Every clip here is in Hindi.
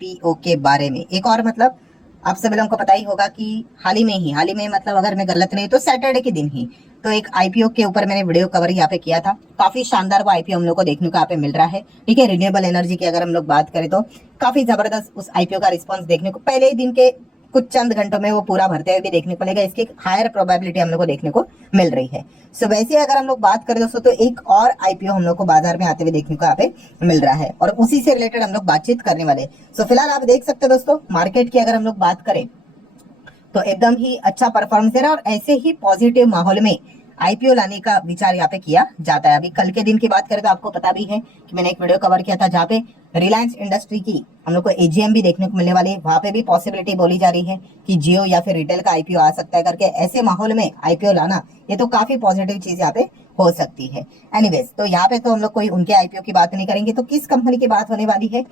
आईपीओ के बारे में। एक और मतलब आप सभी लोगों को पता ही होगा कि हाल ही में मतलब अगर मैं गलत नहीं तो सैटरडे के दिन ही तो एक आईपीओ के ऊपर मैंने वीडियो कवर यहाँ पे किया था। काफी शानदार वो आईपीओ हम लोग को देखने को यहाँ पे मिल रहा है। ठीक है, रिन्यूएबल एनर्जी की अगर हम लोग बात करें तो काफी जबरदस्त उस आईपीओ का रिस्पॉन्स देखने को पहले ही दिन के कुछ चंद घंटों में वो पूरा भरते हुए भी देखने को मिलेगा। इसकी हायर प्रोबेबिलिटी हम लोग को देखने को मिल रही है। सो वैसे अगर हम लोग बात करें दोस्तों तो एक और आईपीओ हम लोग को बाजार में आते हुए देखने को यहाँ पे मिल रहा है और उसी से रिलेटेड हम लोग बातचीत करने वाले। सो फिलहाल आप देख सकते हैं दोस्तों, मार्केट की अगर हम लोग बात करें तो एकदम ही अच्छा परफॉर्मेंस दे रहा है और ऐसे ही पॉजिटिव माहौल में आईपीओ लाने का विचार यहाँ पे किया जाता है। अभी कल के दिन की बात करें तो आपको पता भी है कि मैंने एक वीडियो कवर किया था जहाँ पे रिलायंस इंडस्ट्री की हम लोग को एजीएम भी देखने को मिलने वाली है। वहां पे भी पॉसिबिलिटी बोली जा रही है कि जियो या फिर रिटेल का आईपीओ आ सकता है करके। ऐसे माहौल में आईपीओ लाना ये तो काफी पॉजिटिव चीज यहाँ पे हो सकती है। एनीवेज, तो यहाँ पे तो हम लोग कोई उनके आईपीओ की बात नहीं करेंगे, तो किस कंपनी की बात होने वाली है?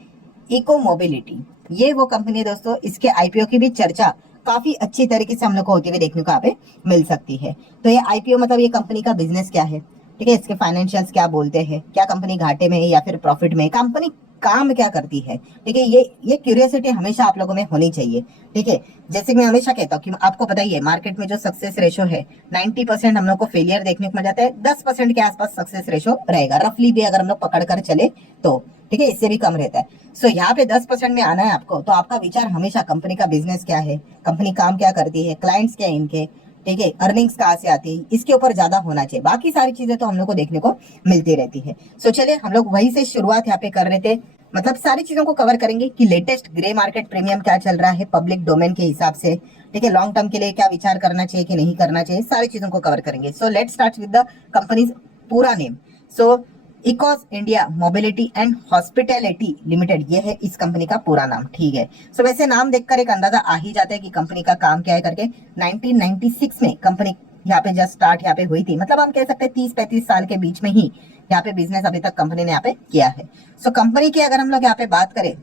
इको मोबिलिटी, ये वो कंपनी है दोस्तों, इसके आईपीओ की भी चर्चा काफी अच्छी तरीके से हम लोग को होती हुई देखने को यहाँ पे मिल सकती है। तो ये आईपीओ मतलब ये कंपनी का बिजनेस क्या है, ठीक है, इसके फाइनेंशियल्स क्या बोलते हैं, क्या कंपनी घाटे में है या फिर प्रॉफिट में, कंपनी काम क्या करती है, ठीक है, ये क्यूरियोसिटी हमेशा आप लोगों में होनी चाहिए। ठीक है, जैसे मैं हमेशा कहता हूँ कि आपको पता ही है मार्केट में जो सक्सेस रेशो है 90% हम लोग को फेलियर देखने को मिल जाता है, 10% के आसपास सक्सेस रेशो रहेगा रफली भी अगर हम लोग पकड़ कर चले तो। ठीक है, इससे भी कम रहता है। सो यहाँ पे 10% में आना है आपको, तो आपका विचार हमेशा कंपनी का बिजनेस क्या है, कंपनी काम क्या करती है, क्लाइंट्स क्या है इनके, ठीक है, अर्निंग्स कहाँ से आती है, इसके ऊपर ज्यादा होना चाहिए। बाकी सारी चीजें तो हम लोग को देखने को मिलती रहती है। सो चलिए हम लोग वहीं से शुरुआत यहाँ पे कर रहे थे, मतलब सारी चीजों को कवर करेंगे कि लेटेस्ट ग्रे मार्केट प्रीमियम क्या चल रहा है पब्लिक डोमेन के हिसाब से, ठीक है, लॉन्ग टर्म के लिए क्या विचार करना चाहिए कि नहीं करना चाहिए, सारी चीजों को कवर करेंगे। So let's start with the companies पूरा name. So Ecos India Mobility and Hospitality Limited, ये है इस कंपनी का पूरा नाम। ठीक है, सो वैसे नाम देखकर एक अंदाजा आ ही जाता है कि कंपनी का काम क्या है करके। 1996 में कंपनी यहाँ पे जस्ट स्टार्ट यहाँ पे हुई थी, मतलब हम कह सकते हैं 30-35 साल के बीच में ही यहाँ पे बिजनेस अभी तक कंपनी ने यहाँ पे किया है। सो कंपनी की अगर हम लोग यहाँ पे बात करें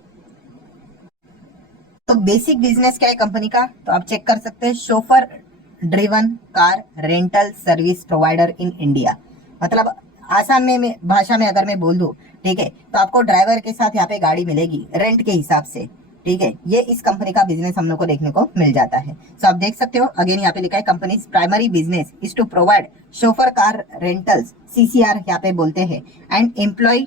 तो बेसिक बिजनेस क्या है कंपनी का, तो आप चेक कर सकते हैं, chauffeur driven car rental service provider in India. मतलब आसान में भाषा में अगर मैं बोल दूं, ठीक है, तो आपको ड्राइवर के साथ यहाँ पे गाड़ी मिलेगी रेंट के हिसाब से। ठीक है, ये इस कंपनी का बिजनेस हम लोग को देखने को मिल जाता है। सो आप देख सकते हो अगेन यहाँ पे लिखा है company primary business is to provide chauffeur car rentals, CCR यहाँ पे बोलते हैं, एंड एम्प्लॉय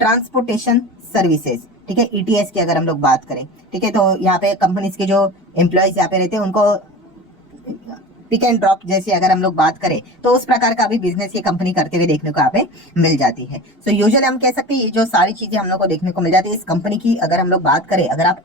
ट्रांसपोर्टेशन सर्विसेज। ठीक है, ईटीएस की अगर हम लोग बात करें, ठीक है, तो यहाँ पे कंपनीज के जो एम्प्लॉयज यहाँ पे रहते हैं उनको पिक एंड ड्रॉप जैसी अगर हम लोग बात करें तो उस प्रकार का भी बिजनेस ये कंपनी करते हुए देखने को यहाँ पे मिल जाती है। सो यूजुअली हम कह सकते हैं ये जो सारी चीजें हम लोग को देखने को मिल जाती है इस कंपनी की। अगर हम लोग बात करें, अगर आप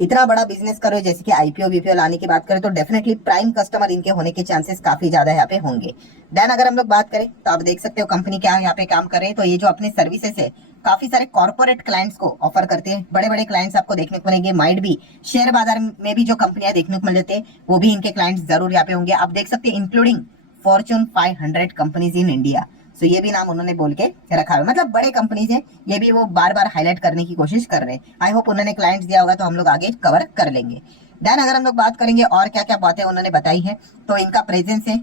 इतना बड़ा बिजनेस करो जैसे कि आईपीओ वीपीओ लाने की बात करें तो डेफिनेटली प्राइम कस्टमर इनके होने के चांसेस काफी ज्यादा यहाँ पे होंगे। देन अगर हम लोग बात करें तो आप देख सकते हो कंपनी क्या यहाँ पे काम कर रहे हैं, तो ये जो अपने सर्विसेज है काफी सारे कॉर्पोरेट क्लाइंट्स को ऑफर करते हैं। बड़े बड़े क्लाइंट्स आपको देखने को मिलेंगे, माइट भी शेयर बाजार में भी जो कंपनियां देखने को मिल जाते हैं वो भी इनके क्लाइंट्स जरूर यहाँ पे होंगे। आप देख सकते हैं including Fortune 500 companies in India. So ये भी नाम उन्होंने बोल के रखा है, मतलब बड़े कंपनीज हैं, ये भी वो बार बार हाईलाइट करने की कोशिश कर रहे हैं। आई होप उन्होंने क्लाइंट्स दिया होगा तो हम लोग आगे कवर कर लेंगे। देन अगर हम लोग बात करेंगे और क्या क्या बातें उन्होंने बताई है, तो इनका प्रेजेंस है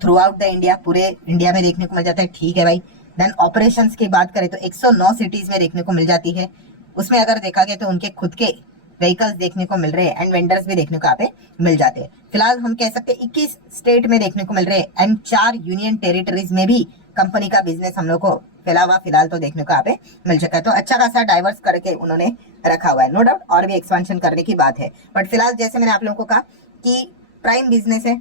थ्रू आउट द इंडिया, पूरे इंडिया में देखने को मिल जाता है। ठीक है भाई। देन ऑपरेशंस की बात करें तो 109 सिटीज में देखने को मिल जाती है। उसमें अगर देखा गया तो उनके खुद के व्हीकल्स देखने को मिल रहे हैं एंड वेंडर्स भी देखने को यहाँ पे मिल जाते हैं। फिलहाल हम कह सकते हैं 21 स्टेट में देखने को मिल रहे हैं एंड 4 यूनियन टेरिटरीज में भी कंपनी का बिजनेस हम लोग को फैला हुआ फिलहाल तो देखने को यहाँ पे मिल चुका है। तो अच्छा खासा डाइवर्स करके उन्होंने रखा हुआ है, नो डाउट और भी एक्सपेंशन करने की बात है। बट फिलहाल जैसे मैंने आप लोगों को कहा कि प्राइम बिजनेस है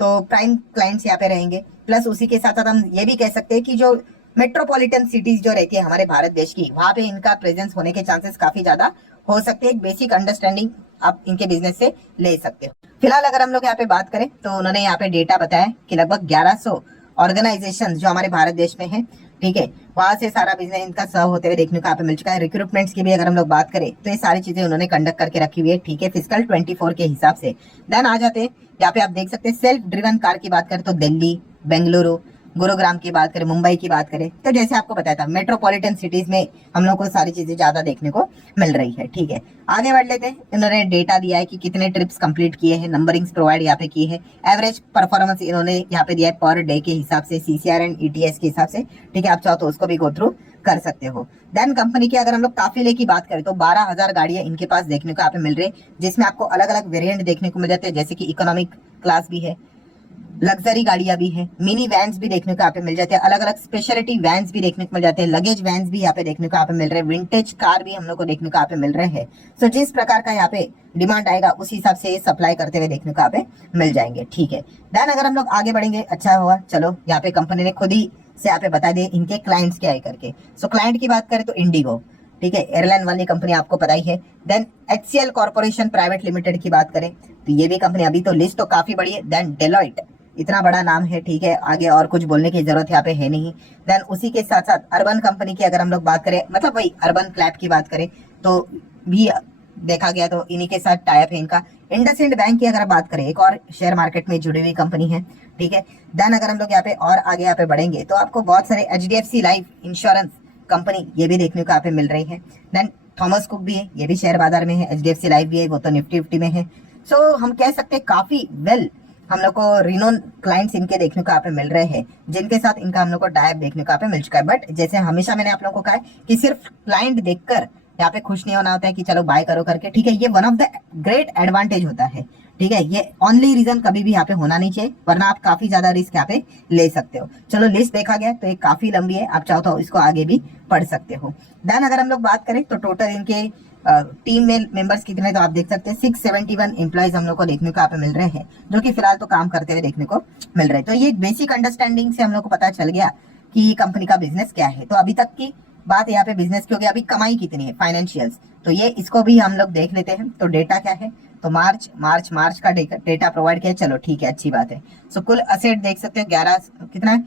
तो प्राइम क्लाइंट्स यहाँ पे रहेंगे, प्लस उसी के साथ साथ हम ये भी कह सकते हैं कि जो मेट्रोपॉलिटन सिटीज जो रहती है हमारे भारत देश की, वहां पे इनका प्रेजेंस होने के चांसेस काफी ज्यादा हो सकते हैं। एक बेसिक अंडरस्टैंडिंग आप इनके बिजनेस से ले सकते हो। फिलहाल अगर हम लोग यहाँ पे बात करें तो उन्होंने यहाँ पे डेटा बताया कि लगभग 1100 ऑर्गेनाइजेशन जो हमारे भारत देश में है, ठीक है, वहां से सारा बिजनेस इनका सर्व होते हुए देखने को यहाँ पे मिल चुका है। रिक्रूटमेंट्स की भी अगर हम लोग बात करें तो ये सारी चीजें उन्होंने कंडक्ट करके रखी हुई है। ठीक है, फिजिकल 24 के हिसाब से। देन आ जाते हैं यहाँ पे आप देख सकते हैं सेल्फ ड्रिवन कार की बात करें तो दिल्ली, बेंगलुरु, गुरुग्राम की बात करें, मुंबई की बात करें, तो जैसे आपको बताया था मेट्रोपॉलिटन सिटीज में हम लोग को सारी चीजें ज्यादा देखने को मिल रही है। ठीक है, आगे बढ़ लेते हैं। इन्होंने डेटा दिया है कि कितने ट्रिप्स कंप्लीट किए हैं, नंबरिंग्स प्रोवाइड यहाँ पे की है, एवरेज परफॉर्मेंस इन्होंने यहाँ पे दिया है पर डे के हिसाब से, सीसीआर एंड ईटीएस के हिसाब से। ठीक है, आप चाहो तो उसको भी गो थ्रू कर सकते हो। देन कंपनी की अगर हम लोग काफिले की बात करें तो 12,000 गाड़ियां इनके पास देखने को यहाँ पे मिल रही है, जिसमें आपको अलग अलग वेरिएंट देखने को मिल जाते हैं, जैसे कि इकोनॉमिक क्लास भी है, लग्जरी गाड़ियां भी हैं, मिनी वैन्स भी देखने को यहाँ पे मिल जाते हैं, अलग अलग स्पेशलिटी वैन्स भी देखने को मिल जाते हैं, लगेज वैन्स भी यहाँ पे देखने को यहाँ पे मिल रहे हैं, विंटेज कार भी हम लोग को देखने को यहाँ पे मिल रहे हैं। सो जिस प्रकार का यहाँ पे डिमांड आएगा उस हिसाब से सप्लाई करते हुए देखने को यहाँ पे मिल जाएंगे। ठीक है, देन अगर हम लोग आगे बढ़ेंगे अच्छा होगा। चलो यहाँ पे कंपनी ने खुद ही से यहाँ पे बता दिए इनके क्लाइंट्स क्या है करके। सो क्लाइंट की बात करें तो इंडिगो, ठीक है, एयरलाइन वाली कंपनी आपको पता ही है। Then HCL corporation private limited की बात करें तो ये भी कंपनी, अभी तो लिस्ट तो काफी बड़ी है। देन डेलॉइट, इतना बड़ा नाम है, ठीक है, आगे और कुछ बोलने की जरूरत यहाँ पे है नहीं। देन उसी के साथ साथ अर्बन कंपनी की अगर हम लोग बात करें, मतलब वही अर्बन क्लैप की बात करें तो भी देखा गया तो इन्हीं के साथ टाइप है इनका। इंडसइंड बैंक की अगर बात करें, एक और शेयर मार्केट में जुड़ी हुई कंपनी है, ठीक है। देन अगर हम लोग यहाँ पे और आगे यहाँ पे बढ़ेंगे तो आपको बहुत सारे HDFC लाइफ इंश्योरेंस कंपनी ये भी देखने को यहाँ पे मिल रही है। देन थॉमस कुक भी है, ये भी शेयर बाजार में है, HDFC लाइफ भी है, वो तो निफ्टी फिफ्टी में है। सो हम कह सकते हैं काफी वेल हम लोग को रिनोन क्लाइंट्स इनके देखने को यहाँ पे मिल रहे हैं, जिनके साथ इनका हम लोग को टाइप देखने को यहाँ पे मिल चुका है। बट जैसे हमेशा मैंने आप लोगों को कहा है कि सिर्फ क्लाइंट देखकर यहाँ पे खुश नहीं होना होता है कि चलो बाय करो करके, ठीक है। ये one of the great advantage होता है, ठीक है। ये ओनली रीजन कभी भी यहाँ पे होना नहीं चाहिए, वरना आप काफी ज्यादा रिस्क यहाँ पे ले सकते हो। चलो लिस्ट देखा गया तो ये काफी लंबी है, आप चाहो तो इसको आगे भी पढ़ सकते हो। देन अगर हम लोग बात करें तो टोटल इनके टीम में मेंबर्स कितने, तो आप देख सकते हैं 671 एम्प्लॉइज हम लोग को देखने को यहाँ पे मिल रहे हैं, जो कि फिलहाल तो काम करते हुए देखने को मिल रहे हैं। तो ये बेसिक अंडरस्टैंडिंग से हम लोग को पता चल गया कि कंपनी का बिजनेस क्या है। तो अभी तक की बात यहाँ पे बिजनेस की हो गई, अभी कमाई कितनी है, फाइनेंशियल्स, तो ये इसको भी हम लोग देख लेते हैं। तो डेटा क्या है, तो मार्च का डेटा प्रोवाइड किया, चलो ठीक है, अच्छी बात है। सो कुल असेट देख सकते हैं 11 कितना है,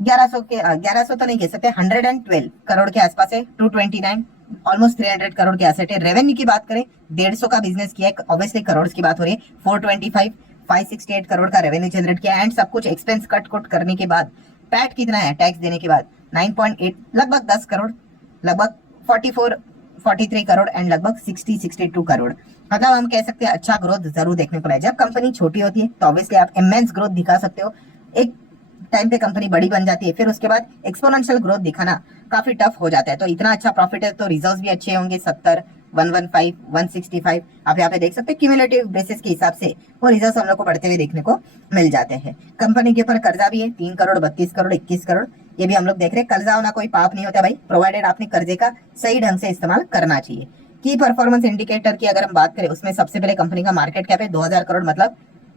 1100 तो नहीं कह सकते, 112 करोड़ के आसपास है, 229 ऑलमोस्ट 300 करोड़ के एसेट है। रेवेन्यू की बात करें 150 का बिजनेस किया है, ऑब्वियसली करोड़ की बात हो रही है, 425 568 करोड़ का रेवेन्यू जनरेट किया एंड सब कुछ एक्सपेंस कट करने के बाद पैट कितना है टैक्स देने के बाद 9.8, लगभग 10 करोड़, लगभग 43 करोड़ एंड लगभग 62 करोड़। मतलब हम कह सकते हैं अच्छा ग्रोथ जरूर देखने को मिला। जब कंपनी छोटी होती है तो ऑब्वियसली आप इमेंस ग्रोथ दिखा सकते हो, एक टाइम पे कंपनी बड़ी बन जाती है, फिर उसके बाद एक्सपोनेंशियल ग्रोथ दिखाना काफी टफ हो जाता है। तो इतना अच्छा प्रॉफिट है तो रिजर्व्स भी अच्छे होंगे, 70, 115, 165 आप यहाँ पे देख सकते हैं। क्यूमुलेटिव बेसिस के हिसाब से वो रिजर्व्स हम लोग को बढ़ते हुए देखने को मिल जाते हैं। कंपनी के ऊपर कर्जा भी है 3 करोड़, 32 करोड़, 21 करोड़, ये भी हम लोग देख रहे हैं। कर्जा होना कोई पाप नहीं होता भाई, प्रोवाइडेड आपने कर्जे का सही ढंग से इस्तेमाल करना चाहिए। की परफॉर्मेंस इंडिकेटर की अगर हम बात करें उसमें सबसे पहले कंपनी का मार्केट कैप है 2000 करोड़, मतलब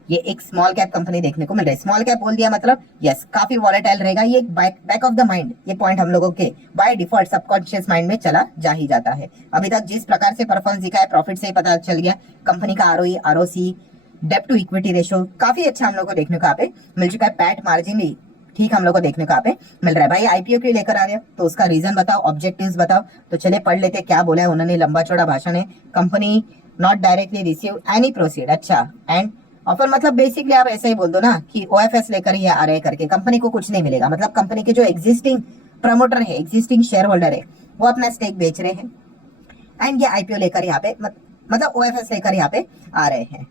ये एक स्मॉल कैप कंपनी देखने को मिल रहा है। स्मॉल कैप बोल दिया मतलब यस काफी वॉलेटाइल रहेगा, ये बैक ऑफ द माइंड, ये पॉइंट हम लोगों के बाय डिफॉल्ट सबकॉन्शियस माइंड में चला जा ही जाता है। अभी तक जिस प्रकार से परफॉर्मेंस दिखा है, प्रॉफिट से ही पता चल गया, कंपनी का ROE, ROC, डेब्ट टू इक्विटी रेशियो काफी अच्छा हम लोग को देखने को यहाँ पे मिल चुका है। पैट मार्जिन भी ठीक हम लोग को देखने को यहाँ पे मिल रहा है। भाई IPO क्यों लेकर आ रहे हो, तो उसका रीजन बताओ, ऑब्जेक्टिव्स बताओ। तो चलिए पढ़ लेते क्या बोला है उन्होंने, लंबा चौड़ा भाषण है। Company not directly receive any proceed, अच्छा, एंड ऑफर मतलब बेसिकली आप ऐसे ही बोल दो ना कि OFS लेकर ही आ रहे करके, कंपनी को कुछ नहीं मिलेगा। मतलब कंपनी के जो एग्जिस्टिंग प्रमोटर है, एग्जिस्टिंग शेयर होल्डर है, वो अपना स्टेक बेच रहे हैं एंड ये IPO लेकर यहाँ पे मतलब OFS लेकर यहाँ पे आ रहे हैं।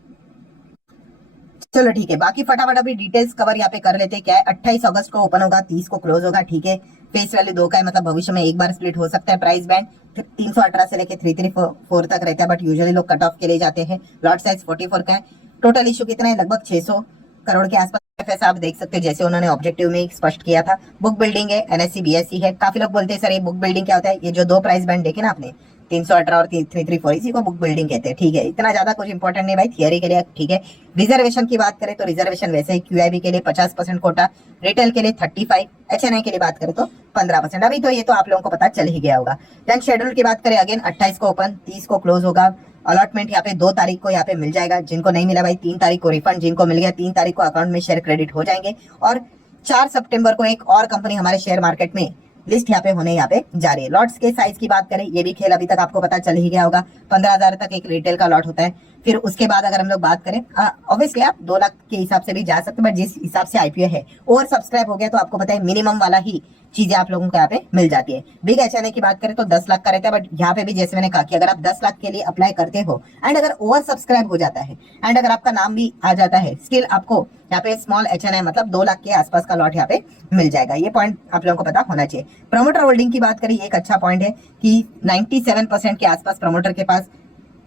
चलो ठीक है, बाकी फटाफट अभी डिटेल्स कवर यहाँ पे कर लेते हैं। क्या है, 28 अगस्त को ओपन होगा, 30 को क्लोज होगा, ठीक है। फेस वैल्यू 2 का है, मतलब भविष्य में एक बार स्प्लिट हो सकता है। प्राइस बैंड 318 से लेके 334 तक रहता है, बट यूजुअली लोग कट ऑफ के लिए जाते हैं। लॉट साइज 44 का है। टोटल इशू कितना है, लगभग 600 करोड़ के आसपास। ऐसा आप देख सकते हैं जैसे उन्होंने ऑब्जेक्टिव में स्पष्ट किया था। बुक बिल्डिंग है, NSE BSE है। काफी लोग बोलते हैं सर ये बुक बिल्डिंग क्या होता है, ये जो 2 प्राइस बैंड देखे ना आपने 318 और 334, इसी को बुक बिल्डिंग कहते हैं, ठीक है। इतना ज्यादा कुछ इंपॉर्टेंट नहीं भाई, थियरी के लिए, ठीक है। रिजर्वेशन की बात करें तो रिजर्वेशन वैसे ही QIB के लिए 50% कोटा, रिटेल के लिए 35, HNI के लिए बात करें तो 15%। अभी तो ये तो आप लोगों को पता चल ही गया होगा। देन शेड्यूल की बात करें, अगेन 28 को ओपन, 30 को क्लोज होगा। अलॉटमेंट यहाँ पे 2 तारीख को यहाँ पे मिल जाएगा, जिनको नहीं मिला भाई 3 तारीख को रिफंड, जिनको मिल गया 3 तारीख को अकाउंट में शेयर क्रेडिट हो जाएंगे। और 4 सितंबर को एक और कंपनी हमारे शेयर मार्केट में लिस्ट यहाँ पे होने यहाँ पे जा रही है। लॉट्स के साइज की बात करें, ये भी खेल अभी तक आपको पता चल ही गया होगा, 15,000 तक एक रिटेल का लॉट होता है। फिर उसके बाद अगर हम लोग बात करें, ऑब्वियसली आप 2 लाख के हिसाब से भी जा सकते हैं, बट जिस हिसाब से IPO है ओवर सब्सक्राइब हो गया तो आपको पता है मिनिमम वाला ही चीजें आप लोगों को यहाँ पे मिल जाती है। बिग एचएनए की बात करें तो 10 लाख का रहता है, बट यहाँ पे भी जैसे मैंने कहा कि अगर आप 10 लाख के लिए अप्लाई करते हो एंड अगर ओवर सब्सक्राइब हो जाता है एंड अगर आपका नाम भी आ जाता है, स्टिल आपको यहाँ पे स्मॉल एचएनए मतलब 2 लाख के आसपास का लॉट यहाँ पे मिल जाएगा। ये पॉइंट आप लोगों को पता होना चाहिए। प्रमोटर होल्डिंग की बात करें, एक अच्छा पॉइंट है कि 97% के आसपास प्रमोटर के पास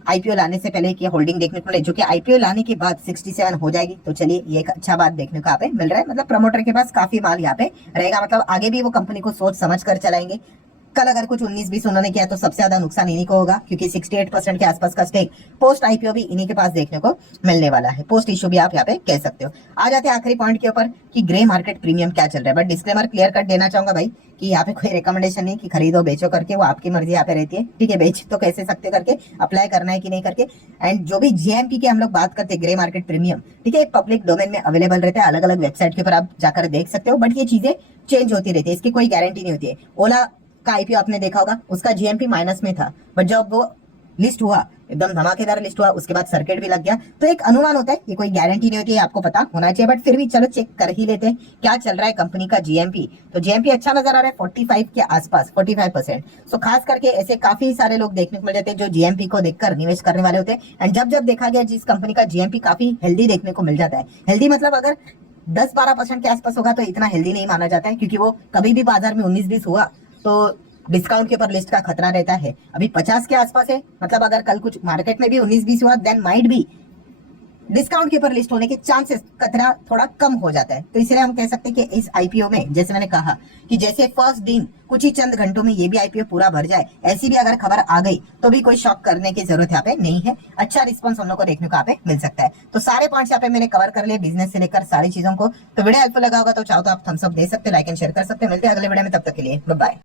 आईपीओ लाने से पहले की होल्डिंग देखने को मिले, जो कि आईपीओ लाने के बाद 67 हो जाएगी। तो चलिए ये एक अच्छा बात देखने को यहाँ पे मिल रहा है, मतलब प्रमोटर के पास काफी माल यहाँ पे रहेगा, मतलब आगे भी वो कंपनी को सोच समझ कर चलाएंगे। कल अगर कुछ 19-20 उन्होंने किया तो सबसे ज्यादा नुकसान इन्हीं को होगा, क्योंकि 68% के आसपास का स्टेक पोस्ट आईपीओ भी इन्हीं के पास देखने को मिलने वाला है, पोस्ट इश्यू भी आप यहाँ पे कह सकते हो। आ जाते हैं आखिरी पॉइंट के ऊपर कि ग्रे मार्केट प्रीमियम क्या चल रहा है। बट डिस्क्लेमर क्लियर कट देना चाहूंगा भाई कि यहाँ पे कोई रिकमेंडेशन नहीं कि खरीदो बेचो करके, वो आपकी मर्जी यहाँ पे रहती है, ठीक है। बेच तो कैसे सकते करके, अप्लाई करना है कि नहीं करके। एंड जो भी जीएमपी के हम लोग बात करते हैं ग्रे मार्केट प्रीमियम, ठीक है, पब्लिक डोमेन में अवेलेबल रहता है, अलग अलग वेबसाइट के ऊपर आप जाकर देख सकते हो। बट ये चीजें चेंज होती रहती है, इसकी कोई गारंटी नहीं होती है। ओला का आईपीओ आपने देखा होगा, उसका जीएमपी माइनस में था, बट जब वो लिस्ट हुआ एकदम धमाकेदार लिस्ट हुआ, उसके बाद सर्किट भी लग गया। तो एक अनुमान होता है, ये कोई गारंटी नहीं होती है, आपको पता होना चाहिए। बट फिर भी चलो चेक कर ही लेते हैं क्या चल रहा है कंपनी का जीएमपी। तो जीएमपी अच्छा नजर आ रहा है 45 के आसपास, 45%। सो खास करके ऐसे काफी सारे लोग देखने को मिल जाते हैं जो जीएमपी को देखकर निवेश करने वाले होते हैं। एंड जब जब देखा गया जिस कंपनी का जीएमपी काफी हेल्दी देखने को मिल जाता है, हेल्दी मतलब अगर 10-12% के आसपास होगा तो इतना हेल्दी नहीं माना जाता है, क्योंकि वो कभी भी बाजार में 19-20 हुआ तो डिस्काउंट के ऊपर लिस्ट का खतरा रहता है। अभी 50 के आसपास है, मतलब अगर कल कुछ मार्केट में भी 19-20 हुआ देन माइट भी डिस्काउंट के ऊपर लिस्ट होने के चांसेस, खतरा थोड़ा कम हो जाता है। तो इसलिए हम कह सकते हैं कि इस आईपीओ में जैसे मैंने कहा कि जैसे फर्स्ट दिन कुछ ही चंद घंटों में ये भी आईपीओ पूरा भर जाए, ऐसी भी अगर खबर आ गई तो भी कोई शॉक करने की जरूरत यहाँ पे नहीं है। अच्छा रिस्पॉन्स हम लोग को देखने को यहाँ पे मिल सकता है। तो सारे पॉइंट्स यहाँ पे मैंने कवर कर लिए, बिजनेस से लेकर सारी चीजों को। तो वीडियो हेल्पफुल लगा होगा तो चाहो तो आप थम्स अप दे सकते हो, लाइक एंड शेयर कर सकते हैं। मिलते हैं अगले वीडियो में, तब तक के लिए बाय बाय।